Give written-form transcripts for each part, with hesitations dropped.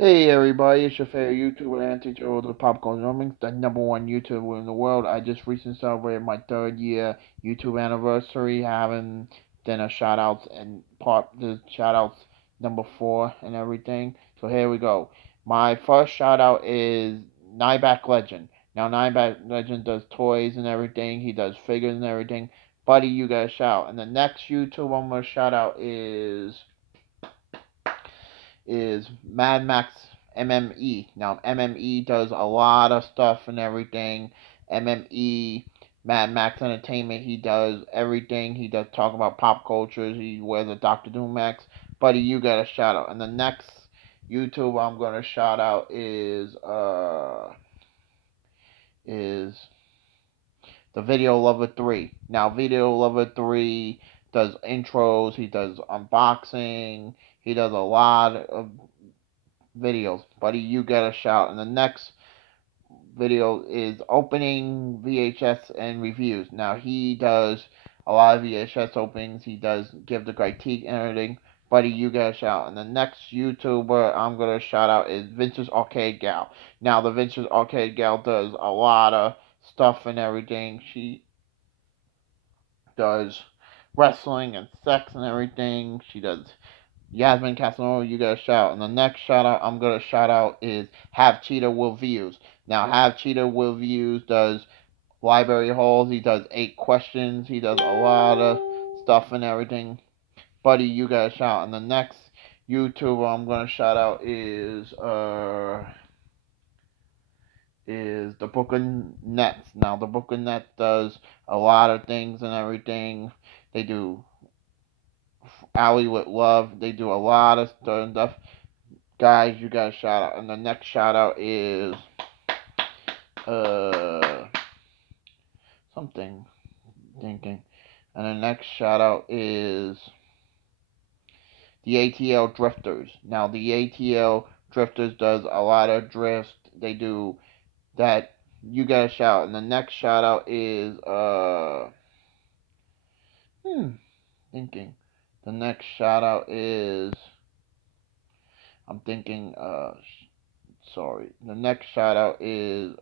Hey everybody, it's your favorite YouTuber and teacher of the Pop Culture Rumblings, the #1 YouTuber in the world. I just recently celebrated my 3rd year YouTube anniversary, having then a shout outs and part the shout outs number 4 and everything. So here we go. My first shout out is Nyback Legend. Now Nyback Legend does toys and everything, he does figures and everything. Buddy, you got a shout. And the next YouTuber I'm gonna shout out is Mad Max MME. Now, MME does a lot of stuff and everything. MME, Mad Max Entertainment, he does everything. He does talk about pop cultures. He wears a Dr. Doom Max. Buddy, you got a shout out. And the next YouTuber I'm gonna shout out is the Video Lover 3. Now, Video Lover 3 does intros, he does unboxing, he does a lot of videos. Buddy, you get a shout. And the next video is opening VHS and reviews. Now, he does a lot of VHS openings. He does give the critique and everything. Buddy, you get a shout. And the next YouTuber I'm going to shout out is Vince's Arcade Gal. Now, the Vince's Arcade Gal does a lot of stuff and everything. She does wrestling and sex and everything. She does Yasmin Casanova, you got a shout. And the next shout out I'm gonna shout out is Have Cheetah Will Views. Now Have Cheetah Will Views does library hauls, he does 8 questions, he does a lot of stuff and everything. Buddy, you got a shout. And the next YouTuber I'm gonna shout out is the Brooklyn Nets. Now the Brooklyn Nets does a lot of things and everything. They do Alley with Love. They do a lot of stuff. Guys, you got a shout out. And the next shout out is uh something thinking. And the next shout out is the ATL Drifters. Now the ATL Drifters does a lot of drifts. They do that. You got a shout. And the next shout out is thinking. The next shout out is I'm thinking sorry. The next shout out is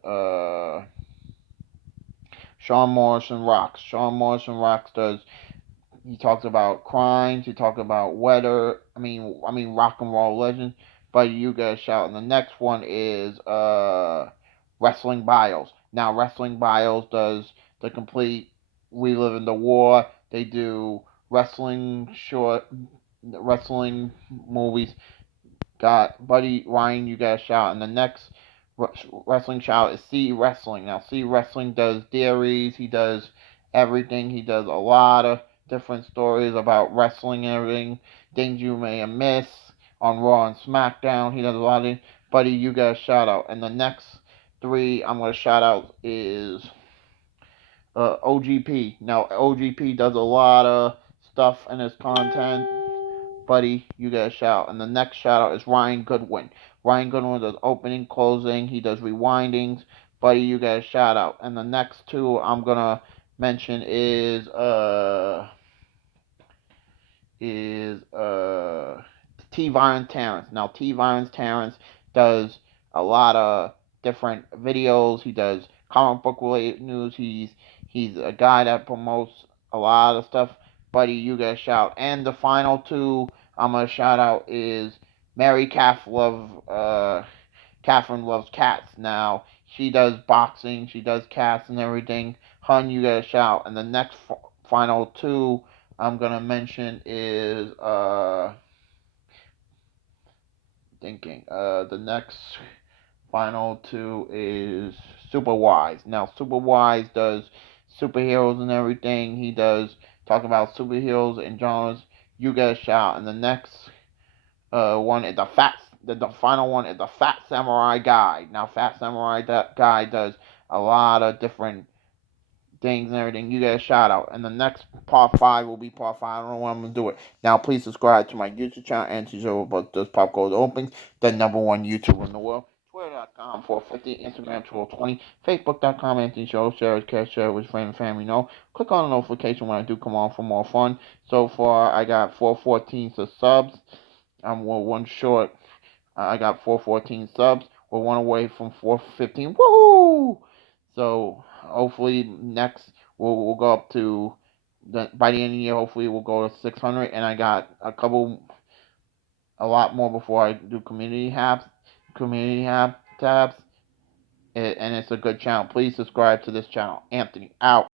Sean Morrison Rocks. Sean Morrison Rocks does. He talks about crimes. He talks about weather. I mean rock and roll legends. But you got a shout. And the next one is Wrestling Bios. Now Wrestling Bios does the complete reliving the war. They do wrestling movies. Got Buddy Ryan, you got a shout. And the next wrestling shout is C Wrestling. Now, C Wrestling does theories, he does everything. He does a lot of different stories about wrestling and everything, things you may have missed on Raw and SmackDown. He does a lot of. Buddy, you got a shout out. And the next three I'm going to shout out is OGP. Now, OGP does a lot of stuff in his content. Buddy, you get a shout. And the next shout out is Ryan Goodwin. Ryan Goodwin does opening, closing, he does rewindings. Buddy, you get a shout out. And the next two I'm gonna mention is T Violence Terrence. Now T Violence Terrence does a lot of different videos. He does comic book related news. He's a guy that promotes a lot of stuff. Buddy, you get a shout. And the final two I'm gonna shout out is Mary Catherine loves cats. Now she does boxing, she does cats and everything. Hun, you get a shout. And the next final two I'm gonna mention is the next final two is Super Wise. Now Super Wise does superheroes and everything. He does talk about superheroes and genres. You get a shout. And the next one is the final one is the Fat Samurai Guy. Now Fat Samurai Guy does a lot of different things and everything. You get a shout out. And the next part 5 will be part 5. I don't know when I'm gonna do it. Now please subscribe to my YouTube channel and to show about this pop culture openings, the #1 YouTuber in the world. Twitter.com 450, Instagram 1220, Facebook.com Anthony Show, share with friends and family know. Click on the notification when I do come on for more fun. So far I got 414 subs. I'm one short. I got 414 subs. We're one away from 415. Woohoo! So hopefully next we'll go up to by the end of the year. Hopefully we'll go to 600, and I got a lot more before I do community tabs, and it's a good channel. Please subscribe to this channel. Anthony out.